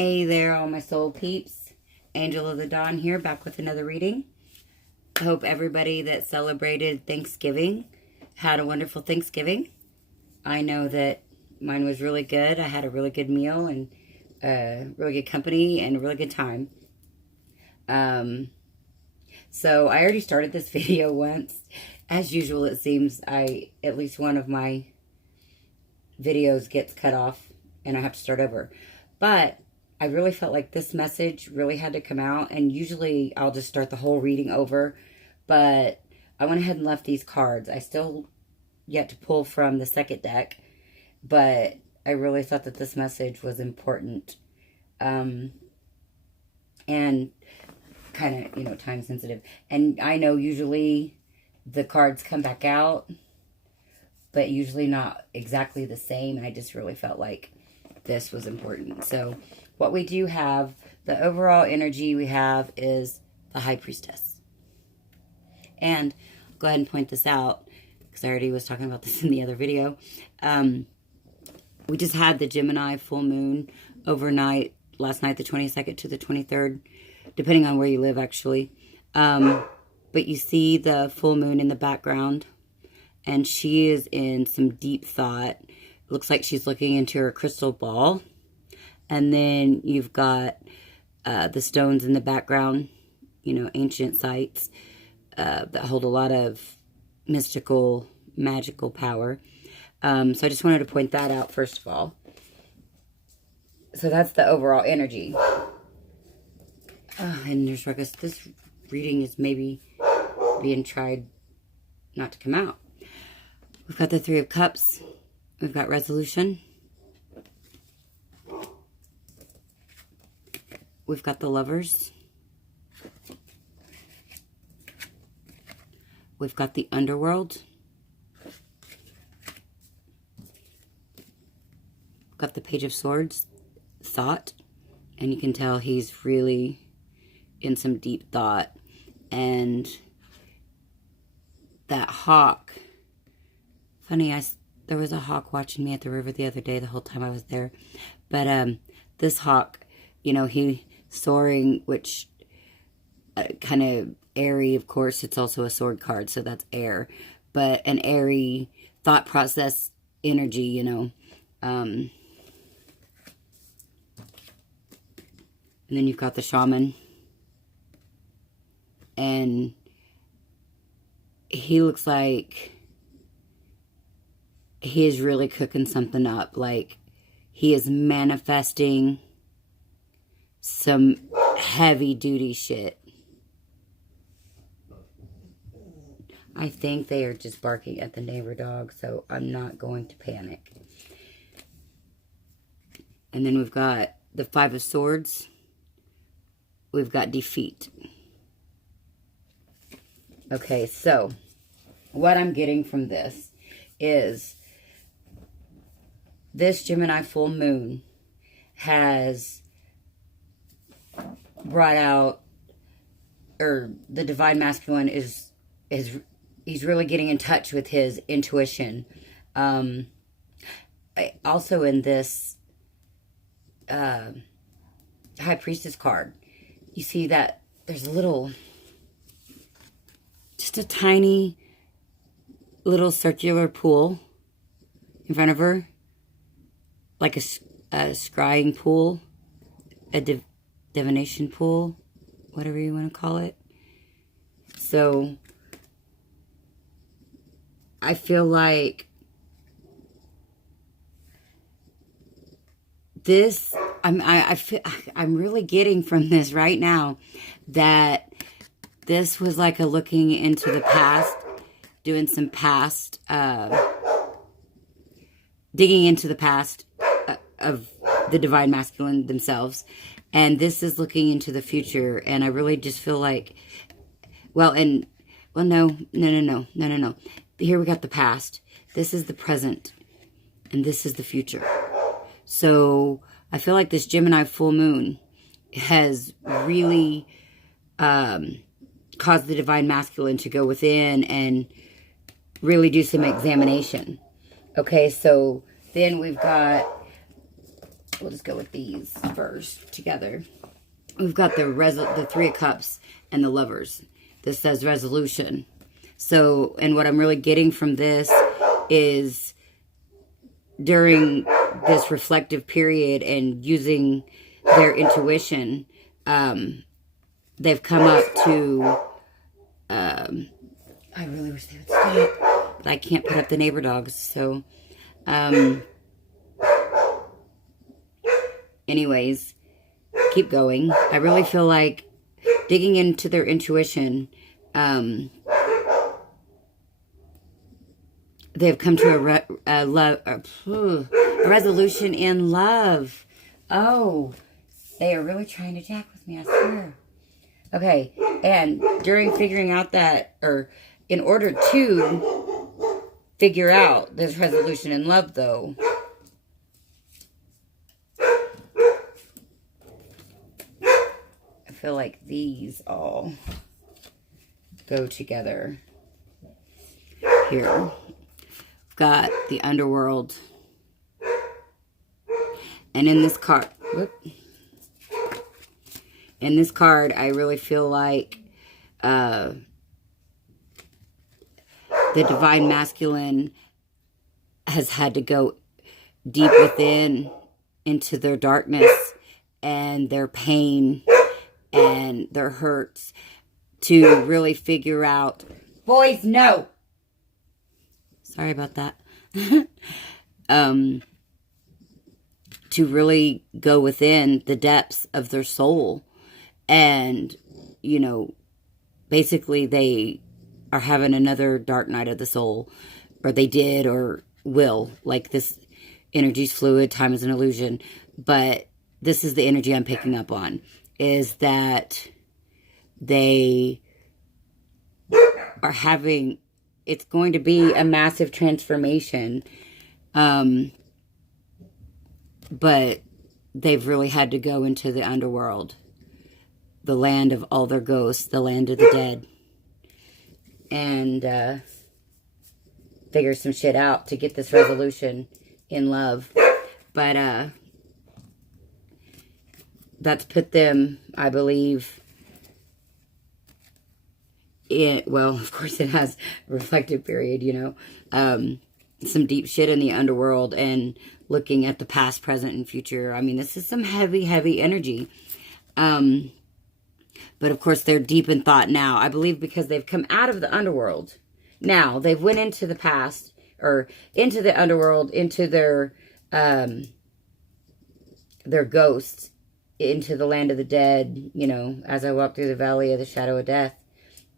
Hey there, all my soul peeps. Angel of the Dawn here, back with another reading. I hope everybody that celebrated Thanksgiving had a wonderful Thanksgiving. I know that mine was really good. I had a really good meal and really good company and a really good time. So I already started this video once. As usual, it seems at least one of my videos gets cut off and I have to start over. But I really felt like this message really had to come out, and usually I'll just start the whole reading over, but I went ahead and left these cards. I still yet to pull from the second deck, but I really thought that this message was important, and kind of, time sensitive. And I know usually the cards come back out, but usually not exactly the same. I just really felt like this was important. So what we do have, the overall energy we have is the High Priestess. And I'll go ahead and point this out, because I already was talking about this in the other video. We just had the Gemini full moon overnight, last night, the 22nd to the 23rd, depending on where you live, actually. But you see the full moon in the background, and she is in some deep thought. It looks like she's looking into her crystal ball. And then you've got the stones in the background, ancient sites that hold a lot of mystical, magical power. So I just wanted to point that out first of all. So that's the overall energy. And there's Ruckus. This reading is maybe being tried not to come out. We've got the Three of Cups. We've got resolution. We've got the Lovers. We've got the Underworld. We've got the Page of Swords, thought. And you can tell he's really in some deep thought. And that hawk. Funny, there was a hawk watching me at the river the other day, the whole time I was there. But this hawk, he soaring, which kind of airy, of course. It's also a sword card, so that's air. But an airy thought process energy, And then you've got the shaman. And he looks like he is really cooking something up. Like, he is manifesting some heavy duty shit. I think they are just barking at the neighbor dog, so I'm not going to panic. And then we've got the Five of Swords. We've got defeat. Okay, so what I'm getting from this is this Gemini full moon has brought out, or the divine masculine is he's really getting in touch with his intuition. Also in this High Priestess card, you see that there's just a tiny little circular pool in front of her, like a scrying pool, a divination pool, whatever you want to call it. So I feel like this, I'm really getting from this right now that this was like a looking into the past, doing some past, digging into the past of the divine masculine themselves. And this is looking into the future. And I really just feel like, no. Here we got the past. This is the present. And this is the future. So I feel like this Gemini full moon has really caused the divine masculine to go within and really do some examination. Okay, so then we've got we'll just go with these first together. We've got the Three of Cups and the Lovers. This says resolution. So, and what I'm really getting from this is during this reflective period and using their intuition, they've come up to, I really wish they would stop, but I can't put up the neighbor dogs, so, anyways, keep going. I really feel like digging into their intuition, they've come to a resolution in love. Oh, they are really trying to jack with me, I swear. Okay, and during figuring out that, or in order to figure out this resolution in love, though, I feel like these all go together. Here, we've got the Underworld. And in this card, I really feel like the Divine Masculine has had to go deep within into their darkness and their pain and their hurts to really figure out, boys, no. Sorry about that. To really go within the depths of their soul. And, you know, basically they are having another dark night of the soul. Or they did or will. Like, this energy's fluid, time is an illusion. But this is the energy I'm picking up on. Is that they are having, it's going to be a massive transformation. But they've really had to go into the underworld. The land of all their ghosts. The land of the dead. And figure some shit out to get this resolution in love. But that's put them, I believe, in, well, of course it has a reflective period, you know. Some deep shit in the underworld and looking at the past, present, and future. I mean, this is some heavy, heavy energy. But of course, they're deep in thought now. I believe because they've come out of the underworld. Now, they've went into the past, or into the underworld, into their ghosts, into the land of the dead, you know, as I walk through the valley of the shadow of death,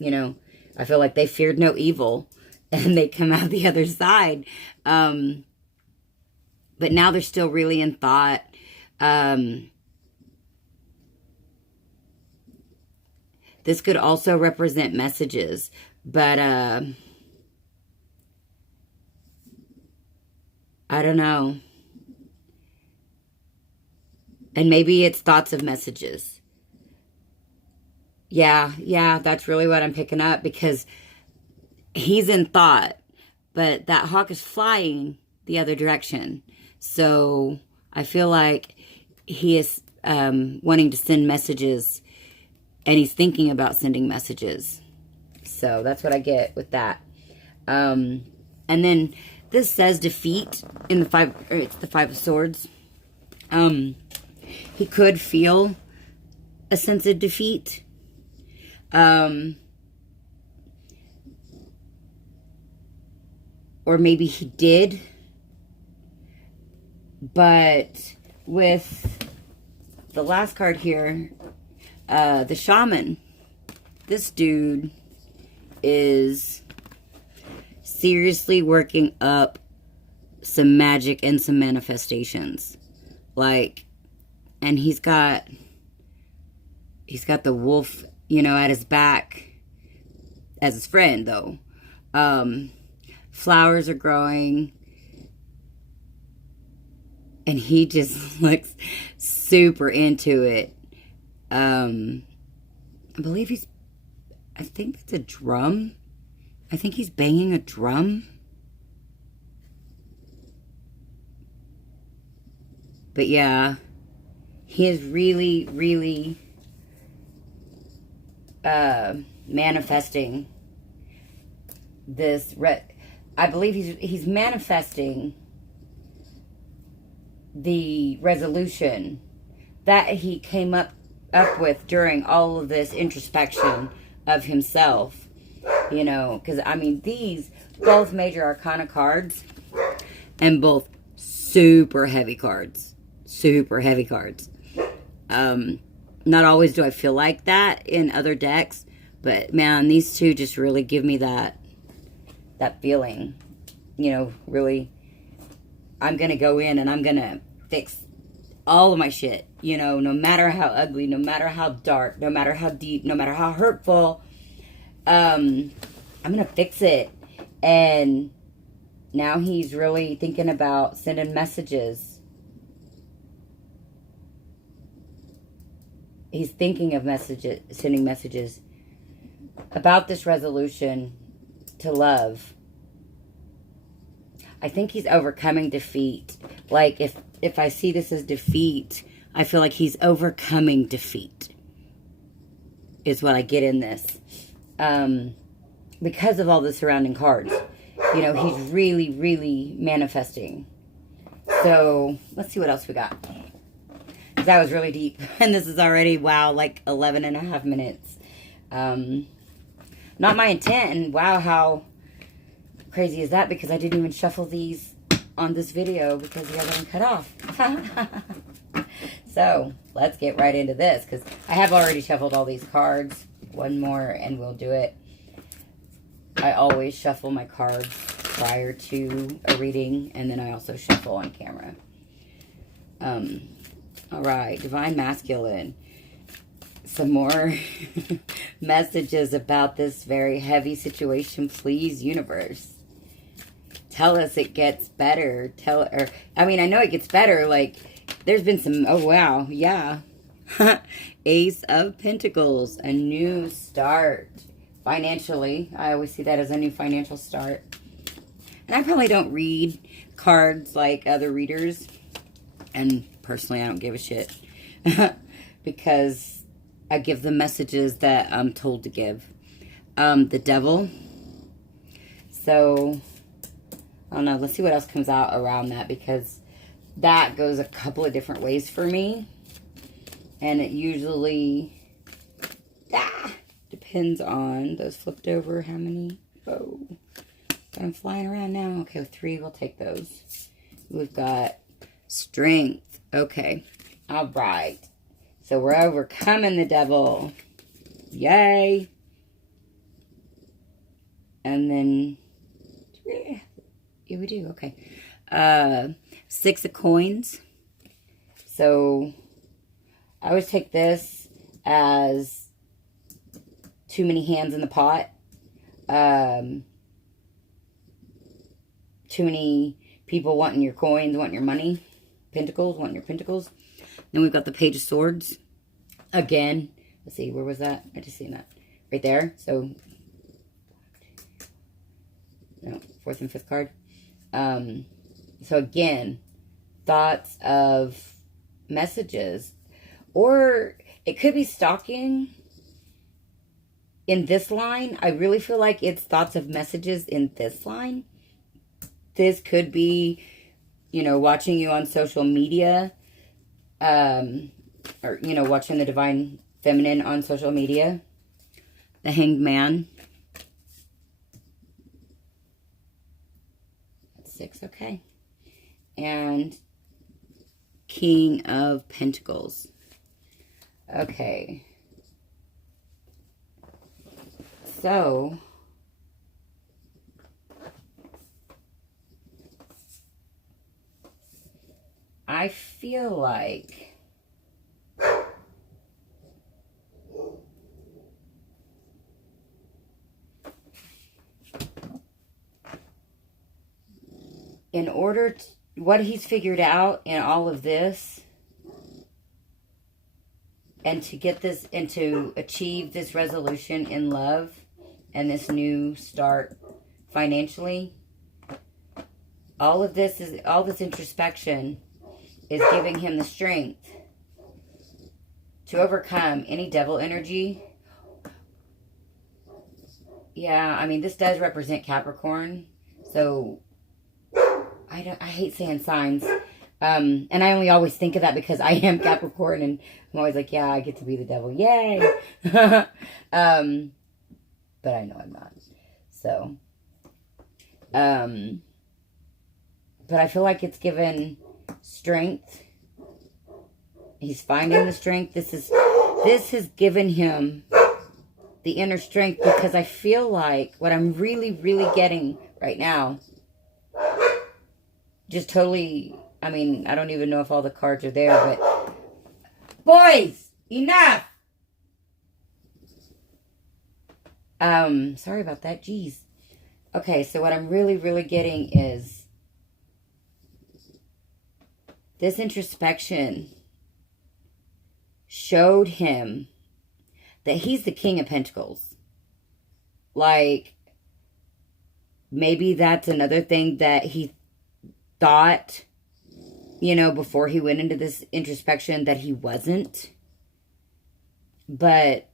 you know, I feel like they feared no evil. And they come out the other side. But now they're still really in thought. This could also represent messages. But, I don't know. And maybe it's thoughts of messages. Yeah, that's really what I'm picking up. Because he's in thought, but that hawk is flying the other direction. So I feel like he is wanting to send messages, and he's thinking about sending messages. So that's what I get with that. And then this says defeat in the it's the Five of Swords. He could feel a sense of defeat. Or maybe he did. But with the last card here, the shaman, this dude is seriously working up some magic and some manifestations. Like, and he's got the wolf, you know, at his back as his friend, though. Flowers are growing. And he just looks super into it. I believe I think it's a drum. I think he's banging a drum. But yeah, he is really, really manifesting this. I believe he's manifesting the resolution that he came up with during all of this introspection of himself. You know, because, I mean, these both major arcana cards and both super heavy cards. Super heavy cards. Not always do I feel like that in other decks, but, man, these two just really give me that feeling. You know, really, I'm going to go in and I'm going to fix all of my shit. You know, no matter how ugly, no matter how dark, no matter how deep, no matter how hurtful, I'm going to fix it. And now he's really thinking about sending messages. He's thinking of sending messages about this resolution to love. I think he's overcoming defeat. Like, if I see this as defeat, I feel like he's overcoming defeat, is what I get in this. Because of all the surrounding cards. You know, he's really, really manifesting. So, let's see what else we got. That was really deep. And this is already, wow, like 11 and a half minutes. Not my intent. And wow, how crazy is that? Because I didn't even shuffle these on this video because the other one cut off. So, let's get right into this. Because I have already shuffled all these cards. One more and we'll do it. I always shuffle my cards prior to a reading, and then I also shuffle on camera. All right, Divine Masculine. Some more messages about this very heavy situation, please, universe. Tell us it gets better. I mean, I know it gets better. Like, there's been some, oh wow, yeah. Ace of Pentacles, a new start. Financially, I always see that as a new financial start. And I probably don't read cards like other readers. And personally, I don't give a shit. Because I give the messages that I'm told to give. The Devil. So, I don't know. Let's see what else comes out around that. Because that goes a couple of different ways for me. And it usually depends on those flipped over. How many? Oh, I'm flying around now. Okay, 3. We'll take those. We've got Strength. Okay. All right. So we're overcoming the devil. Yay. And then, yeah, we do. Okay. 6 of Coins. So I always take this as too many hands in the pot. Too many people wanting your coins, wanting your money. Pentacles, wanting your pentacles. Then we've got the Page of Swords. Again. Let's see, where was that? I just seen that. Right there. So, no, 4th and 5th card. So again, thoughts of messages. Or it could be stalking. In this line, I really feel like it's thoughts of messages in this line. This could be, you know, watching you on social media. Or, you know, watching the Divine Feminine on social media. The Hanged Man. That's 6, okay. And King of Pentacles. Okay. So, I feel like in order to, what he's figured out in all of this, and to get this, and to achieve this resolution in love, and this new start financially, all of this is, all this introspection is giving him the strength to overcome any devil energy. Yeah, I mean, this does represent Capricorn. So, I hate saying signs. And I only always think of that because I am Capricorn. And I'm always like, yeah, I get to be the devil. Yay! But I know I'm not. So, but I feel like it's given strength. He's finding the strength. This has given him the inner strength, because I feel like what I'm really, really getting right now, just totally, I mean, I don't even know if all the cards are there, but boys, enough. Sorry about that. Jeez. Okay, so what I'm really, really getting is this introspection showed him that he's the King of Pentacles. Like, maybe that's another thing that he thought, you know, before he went into this introspection, that he wasn't. But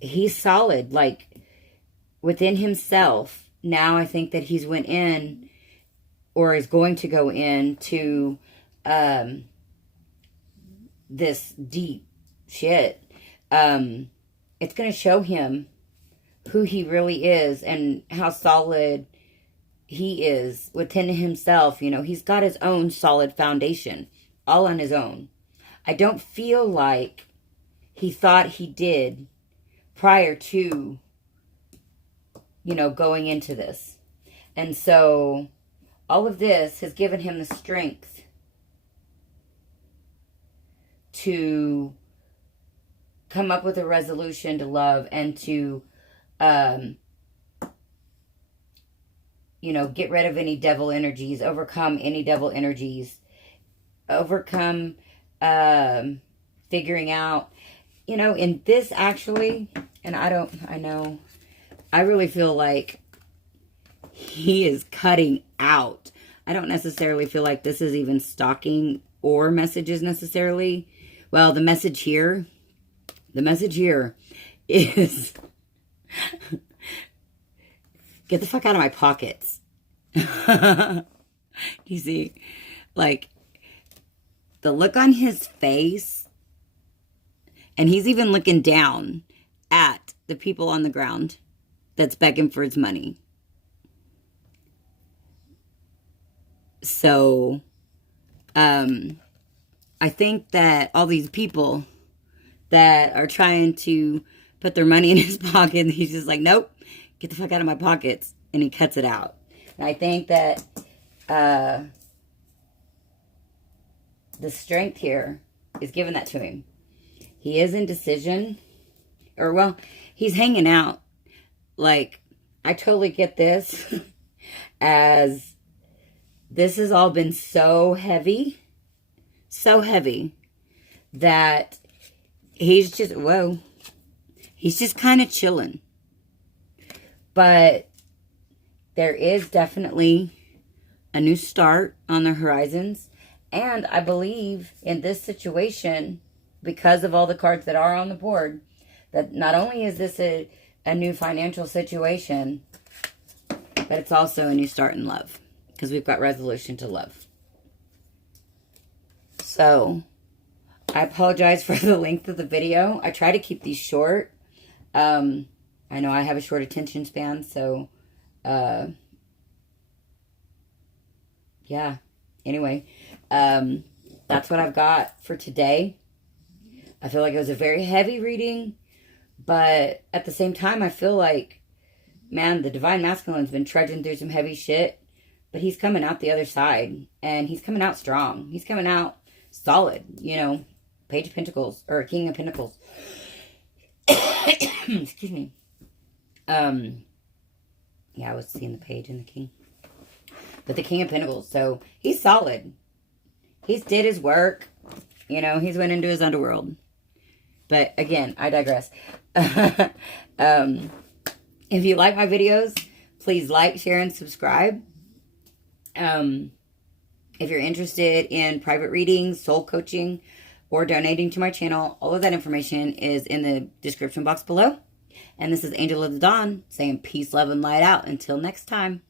he's solid, like, within himself. Now I think that he's went in, or is going to go into this deep shit. It's going to show him who he really is and how solid he is within himself. You know, he's got his own solid foundation, all on his own. I don't feel like he thought he did prior to, you know, going into this. And so all of this has given him the strength to come up with a resolution to love and to, you know, get rid of any devil energies, overcome any devil energies, overcome figuring out, you know, in this actually, and I really feel like he is cutting out. I don't necessarily feel like this is even stalking or messages necessarily. Well, the message here is get the fuck out of my pockets. You see, like, the look on his face, and he's even looking down at the people on the ground that's begging for his money. So, I think that all these people that are trying to put their money in his pocket, and he's just like, nope, get the fuck out of my pockets, and he cuts it out. And I think that the strength here is giving that to him. He is in decision, or, well, he's hanging out. Like, I totally get this as this has all been so heavy that he's just, he's just kind of chilling. But there is definitely a new start on the horizons. And I believe in this situation, because of all the cards that are on the board, that not only is this a new financial situation, but it's also a new start in love. Because we've got resolution to love. So, I apologize for the length of the video. I try to keep these short. I know I have a short attention span, so, yeah. Anyway, that's what I've got for today. I feel like it was a very heavy reading, but at the same time, I feel like, man, the Divine Masculine's been trudging through some heavy shit, but he's coming out the other side, and he's coming out strong. He's coming out solid, you know, Page of Pentacles, or King of Pentacles. Excuse me. Yeah, I was seeing the Page and the King. But the King of Pentacles, so he's solid. He's did his work. You know, he's went into his underworld. But again, I digress. If you like my videos, please like, share, and subscribe. If you're interested in private readings, soul coaching, or donating to my channel, all of that information is in the description box below. And this is Angel of the Dawn saying peace, love, and light out. Until next time.